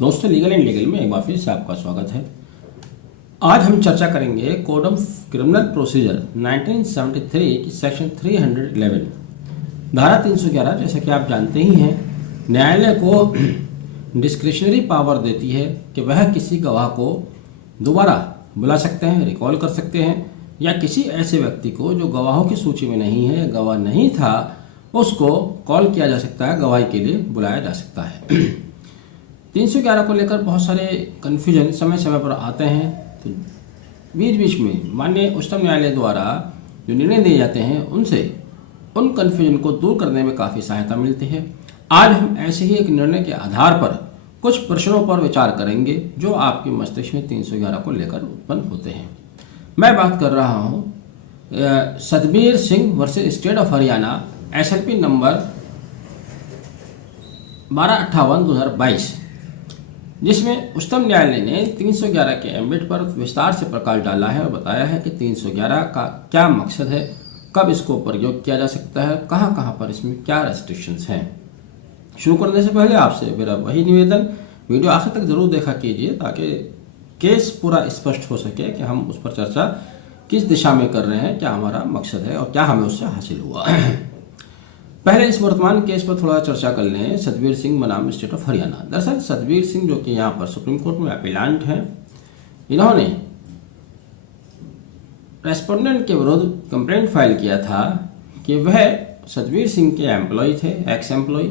दोस्तों legal and legal में एक बार फिर से आपका स्वागत है। आज हम चर्चा करेंगे कोड ऑफ क्रिमिनल प्रोसीजर 1973 की सेक्शन 311 धारा 311। जैसा कि आप जानते ही हैं, न्यायालय को डिस्क्रिशनरी पावर देती है कि वह किसी गवाह को दोबारा बुला सकते हैं, रिकॉल कर सकते हैं, या किसी ऐसे व्यक्ति को जो गवाहों की सूची में नहीं है या गवाह नहीं था उसको कॉल किया जा सकता है, गवाही के लिए बुलाया जा सकता है। 311 को लेकर बहुत सारे कन्फ्यूजन समय समय पर आते हैं, तो बीच बीच में माननीय उच्चतम न्यायालय द्वारा जो निर्णय दिए जाते हैं उनसे उन कन्फ्यूजन को दूर करने में काफ़ी सहायता मिलती है। आज हम ऐसे ही एक निर्णय के आधार पर कुछ प्रश्नों पर विचार करेंगे जो आपके मस्तिष्क में 311 को लेकर उत्पन्न होते हैं। मैं बात कर रहा हूँ Satbir Singh versus state of Haryana SLP number 1258/2022, जिसमें उच्चतम न्यायालय ने 311 के एम्बिट पर विस्तार से प्रकाश डाला है और बताया है कि 311 का क्या मकसद है, कब इसको प्रयोग किया जा सकता है, कहाँ कहाँ पर इसमें क्या रेस्ट्रिक्शंस हैं। शुरू करने से पहले आपसे मेरा वही निवेदन, वीडियो आखिर तक जरूर देखा कीजिए ताकि केस पूरा स्पष्ट हो सके कि हम उस पर चर्चा किस दिशा में कर रहे हैं, क्या हमारा मकसद है और क्या हमें उससे हासिल हुआ। पहले इस वर्तमान केस पर थोड़ा चर्चा कर लें। सतबीर सिंह बनाम स्टेट ऑफ हरियाणा। दरअसल सतबीर सिंह जो कि यहाँ पर सुप्रीम कोर्ट में अपीलांट हैं, इन्होंने रेस्पोंडेंट के विरुद्ध कंप्लेंट फाइल किया था कि वह सतबीर सिंह के एम्प्लॉय थे, एक्स एम्प्लॉय।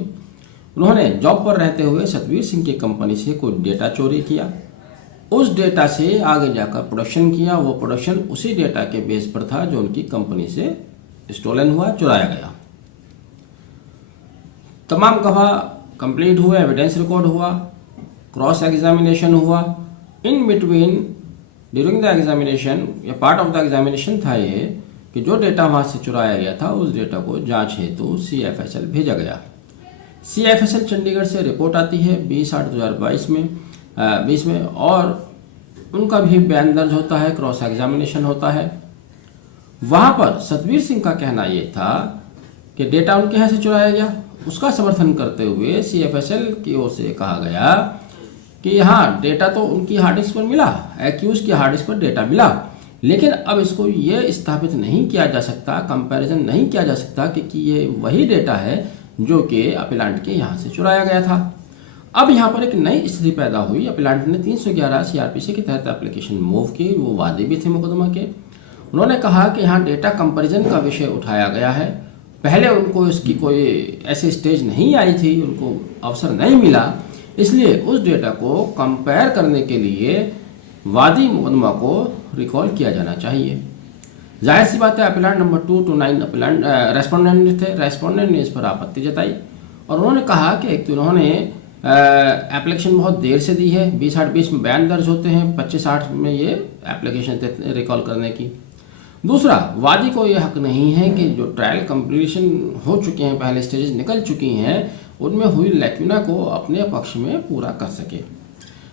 उन्होंने जॉब पर रहते हुए सतबीर सिंह की कंपनी से कोई डेटा चोरी किया, उस डेटा से आगे जाकर प्रोडक्शन किया। वो प्रोडक्शन उसी डेटा के बेस पर था जो उनकी कंपनी से स्टोलन हुआ, चुराया गया। तमाम गवाह कंप्लीट हुए, एविडेंस रिकॉर्ड हुआ, क्रॉस एग्जामिनेशन हुआ। In between during the examination या पार्ट ऑफ द एग्जामिनेशन था ये कि जो डेटा वहाँ से चुराया गया था उस डेटा को जांच हेतु CFSL भेजा गया। CFSL चंडीगढ़ से रिपोर्ट आती है 20/8/2022 में और उनका भी बयान दर्ज होता है, क्रॉस एग्जामिनेशन होता है। वहाँ पर सतबीर सिंह का कहना ये था कि डेटा उनके यहाँ से चुराया गया। उसका समर्थन करते हुए CFSL की ओर से कहा गया कि हाँ, डेटा तो उनकी हार्ड डिस्क पर मिला, एक्यूज की हार्ड डिस्क पर डेटा मिला, लेकिन अब इसको ये स्थापित नहीं किया जा सकता, कंपैरिजन नहीं किया जा सकता कि ये वही डेटा है जो कि अपीलांट के यहाँ से चुराया गया था। अब यहाँ पर एक नई स्थिति पैदा हुई। अपीलांट ने 311 CRPC के तहत एप्लीकेशन मूव की, वो वादी भी थे मुकदमा के। उन्होंने कहा कि यहाँ डेटा कंपैरिजन का विषय उठाया गया है। पहले उनको इसकी कोई ऐसी स्टेज नहीं आई थी, उनको अवसर नहीं मिला, इसलिए उस डेटा को कंपेयर करने के लिए वादी मुकदमा को रिकॉल किया जाना चाहिए। जाहिर सी बात है, अपीलांट नंबर 229 अपीलांट रेस्पोंडेंट थे। रेस्पोंडेंट ने इस पर आपत्ति जताई और उन्होंने कहा कि एक तो उन्होंने एप्लीकेशन बहुत देर से दी है, 20/8 में बयान दर्ज होते हैं, 25/8 में ये एप्लीकेशन रिकॉल करने की। दूसरा, वादी को यह हक नहीं है कि जो ट्रायल कंप्लीशन हो चुके हैं, पहले स्टेजेस निकल चुकी हैं, उनमें हुई लैक्यूना को अपने पक्ष में पूरा कर सके,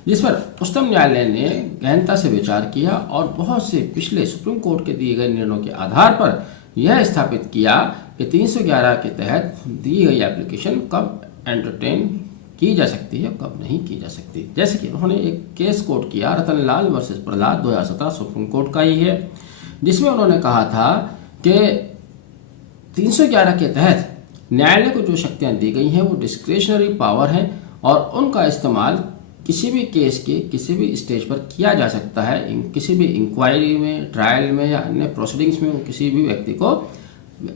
जिस पर उच्चतम न्यायालय ने गहनता से विचार किया और बहुत से पिछले सुप्रीम कोर्ट के दिए गए निर्णयों के आधार पर यह स्थापित किया कि 311 के तहत दी गई एप्लीकेशन कब एंटरटेन की जा सकती है, कब नहीं की जा सकती। जैसे कि उन्होंने एक केस कोट किया, Ratanlal versus Prahlad 2017 supreme court का ही है, जिसमें उन्होंने कहा था कि 311 के तहत न्यायालय को जो शक्तियां दी गई हैं वो डिस्क्रिशनरी पावर है और उनका इस्तेमाल किसी भी केस के किसी भी स्टेज पर किया जा सकता है। किसी भी इंक्वायरी में, ट्रायल में या अन्य प्रोसीडिंग्स में वो किसी भी व्यक्ति को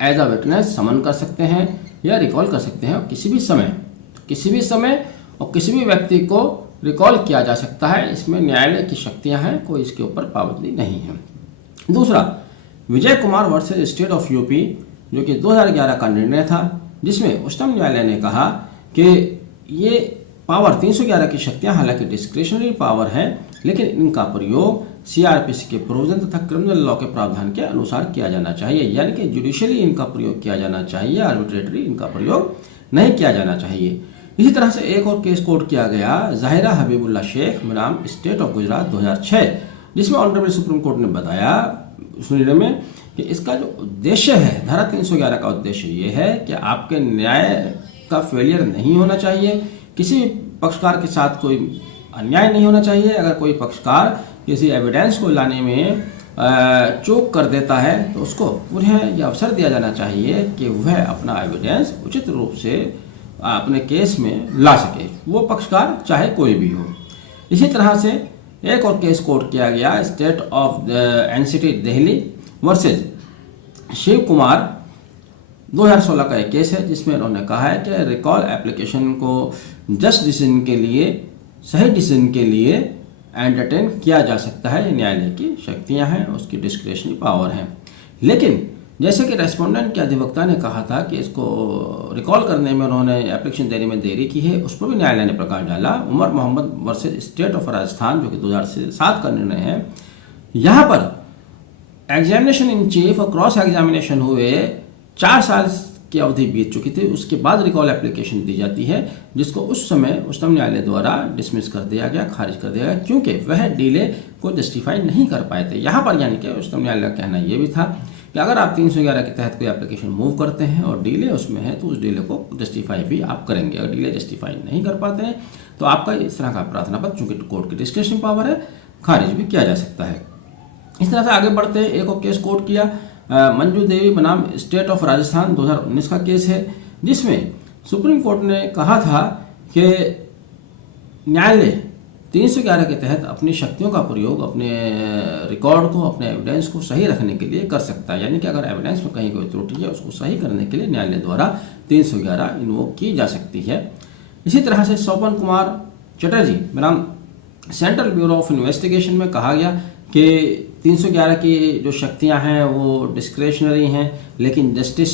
एज अ विटनेस समन कर सकते हैं या रिकॉल कर सकते हैं। और किसी भी समय और किसी भी व्यक्ति को रिकॉल किया जा सकता है। इसमें न्यायालय की शक्तियाँ हैं, कोई इसके ऊपर पाबंदी नहीं है। दूसरा, Vijay Kumar versus state of UP, जो कि 2011 का निर्णय था, जिसमें उच्चतम न्यायालय ने कहा कि ये पावर 311 की शक्तियां हालांकि डिस्क्रिशनरी पावर है, लेकिन इनका प्रयोग CRPC के प्रोविजन तथा क्रिमिनल लॉ के प्रावधान के अनुसार किया जाना चाहिए, यानी कि जुडिशियली इनका प्रयोग किया जाना चाहिए, आर्बिट्रेटरी इनका प्रयोग नहीं किया जाना चाहिए। इसी तरह से एक और केस कोट किया गया, जाहिरा हबीबुल्ला शेख बनाम स्टेट ऑफ गुजरात 2006, जिसमें ऑनरेबल सुप्रीम कोर्ट ने बताया उस निर्णय में कि इसका जो उद्देश्य है, धारा 311 का उद्देश्य ये है कि आपके न्याय का फेलियर नहीं होना चाहिए। किसी पक्षकार के साथ कोई अन्याय नहीं होना चाहिए। अगर कोई पक्षकार किसी एविडेंस को लाने में चूक कर देता है तो उसको पुनः यह अवसर दिया जाना चाहिए कि वह अपना एविडेंस उचित रूप से अपने केस में ला सके, वो पक्षकार चाहे कोई भी हो। इसी तरह से एक और केस कोट किया गया, state of NCT Delhi versus Shiv Kumar, 2016 का एक केस है जिसमें उन्होंने कहा है कि रिकॉल एप्लीकेशन को जस्ट डिसीजन के लिए, सही डिसीजन के लिए एंटरटेन किया जा सकता है। ये न्यायालय की शक्तियां हैं, उसकी डिस्क्रिशनरी पावर है। लेकिन जैसे कि रेस्पोंडेंट के अधिवक्ता ने कहा था कि इसको रिकॉल करने में उन्होंने एप्लीकेशन देने में देरी की है, उस पर भी न्यायालय ने प्रकाश डाला। Umar Mohammad versus state of Rajasthan, जो कि 2007 का निर्णय है, यहाँ पर एग्जामिनेशन इन चीफ और क्रॉस एग्जामिनेशन हुए 4 साल की अवधि बीत चुकी थी, उसके बाद रिकॉल एप्लीकेशन दी जाती है, जिसको उस समय उच्चतम न्यायालय द्वारा डिसमिस कर दिया गया, खारिज कर दिया गया, क्योंकि वह डिले को जस्टिफाई नहीं कर पाए थे। यहाँ पर यानी कि उच्चतम न्यायालय का कहना यह भी था कि अगर आप 311 के तहत कोई एप्लीकेशन मूव करते हैं और डिले उसमें है तो उस डिले को जस्टिफाई भी आप करेंगे। अगर डिले जस्टिफाई नहीं कर पाते हैं तो आपका इस तरह का प्रार्थना पत्र, चूंकि कोर्ट की डिस्क्रिशनरी पावर है, खारिज भी किया जा सकता है। इस तरह से आगे बढ़ते हैं। एक और केस कोर्ट किया, मंजू देवी बनाम स्टेट ऑफ राजस्थान, 2019 का केस है, जिसमें सुप्रीम कोर्ट ने कहा था कि न्यायालय 311 के तहत अपनी शक्तियों का प्रयोग अपने रिकॉर्ड को, अपने एविडेंस को सही रखने के लिए कर सकता है। यानी कि अगर एविडेंस में कहीं कोई त्रुटि है उसको सही करने के लिए न्यायालय द्वारा 311 इन्वोक की जा सकती है। इसी तरह से स्वपन कुमार चटर्जी बनाम सेंट्रल ब्यूरो ऑफ इन्वेस्टिगेशन में कहा गया कि 311 की जो शक्तियां हैं वो डिस्क्रेशनरी हैं, लेकिन जस्टिस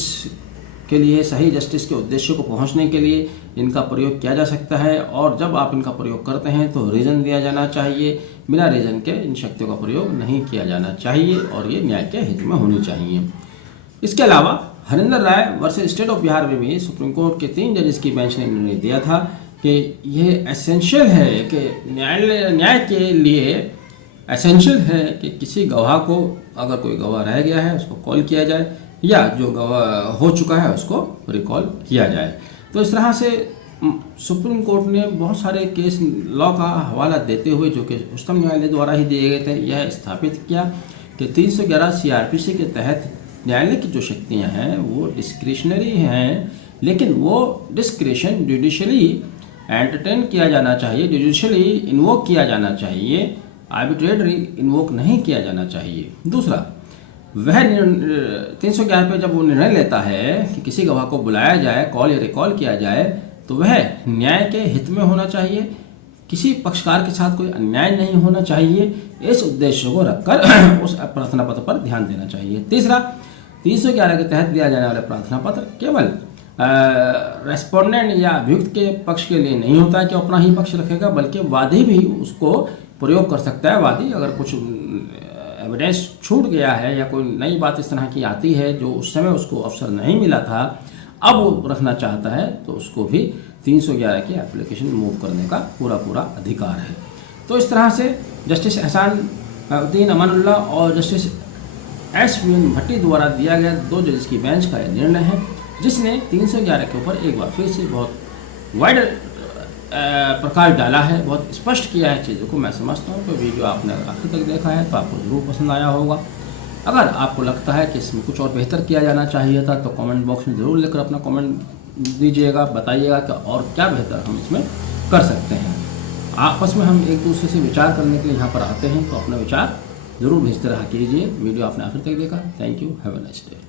के लिए, सही जस्टिस के उद्देश्य को पहुंचने के लिए इनका प्रयोग किया जा सकता है, और जब आप इनका प्रयोग करते हैं तो रीज़न दिया जाना चाहिए। बिना रीज़न के इन शक्तियों का प्रयोग नहीं किया जाना चाहिए और ये न्याय के हित में होनी चाहिए। इसके अलावा हरिंदर राय वर्सेस स्टेट ऑफ बिहार में भी सुप्रीम कोर्ट के 3 जजेस की बेंच ने निर्णय दिया था कि यह एसेंशियल है कि न्याय के लिए एसेंशियल है कि किसी गवाह को, अगर कोई गवाह रह गया है उसको कॉल किया जाए, या जो गवाह हो चुका है उसको रिकॉल किया जाए। तो इस तरह से सुप्रीम कोर्ट ने बहुत सारे केस लॉ का हवाला देते हुए, जो कि उच्चतम न्यायालय द्वारा ही दिए गए थे, यह स्थापित किया कि 311 सीआरपीसी के तहत न्यायालय की जो शक्तियां हैं वो डिस्क्रिशनरी हैं, लेकिन वो डिस्क्रिशन जुडिशली एंटरटेन किया जाना चाहिए, जुडिशली इन्वोक किया जाना चाहिए, आर्बिट्रेटरी इन्वोक नहीं किया जाना चाहिए। दूसरा, वह 311 पे जब वो निर्णय लेता है कि किसी गवाह को बुलाया जाए, कॉल या रिकॉल किया जाए, तो वह न्याय के हित में होना चाहिए, किसी पक्षकार के साथ कोई अन्याय नहीं होना चाहिए। इस उद्देश्य को रखकर उस प्रार्थना पत्र पर ध्यान देना चाहिए। तीसरा, 311 के तहत दिया जाने वाला प्रार्थना पत्र केवल रेस्पोंडेंट या अभियुक्त के पक्ष के लिए नहीं होता है कि अपना ही पक्ष रखेगा, बल्कि वादी भी उसको प्रयोग कर सकता है। वादी अगर कुछ एविडेंस छूट गया है या कोई नई बात इस तरह की आती है जो उस समय उसको अवसर नहीं मिला था, अब वो रखना चाहता है, तो उसको भी 311 की एप्लीकेशन मूव करने का पूरा अधिकार है। तो इस तरह से जस्टिस एहसानुद्दीन अमानुल्लाह और जस्टिस एस.वी.एन. भट्टी द्वारा दिया गया 2 जजेस की बेंच का यह निर्णय है, जिसने 311 के ऊपर एक बार फिर से बहुत वाइड प्रकाश डाला है, बहुत स्पष्ट किया है चीज़ों को। मैं समझता हूँ कि वीडियो आपने आखिर तक देखा है तो आपको ज़रूर पसंद आया होगा। अगर आपको लगता है कि इसमें कुछ और बेहतर किया जाना चाहिए था तो कमेंट बॉक्स में ज़रूर लिखकर अपना कमेंट दीजिएगा, बताइएगा कि और क्या बेहतर हम इसमें कर सकते हैं। आपस में हम एक दूसरे से विचार करने के लिए यहाँ पर आते हैं, तो अपना विचार ज़रूर भेजते रहा कीजिए। वीडियो आपने आखिर तक देखा, thank you, have a nice day.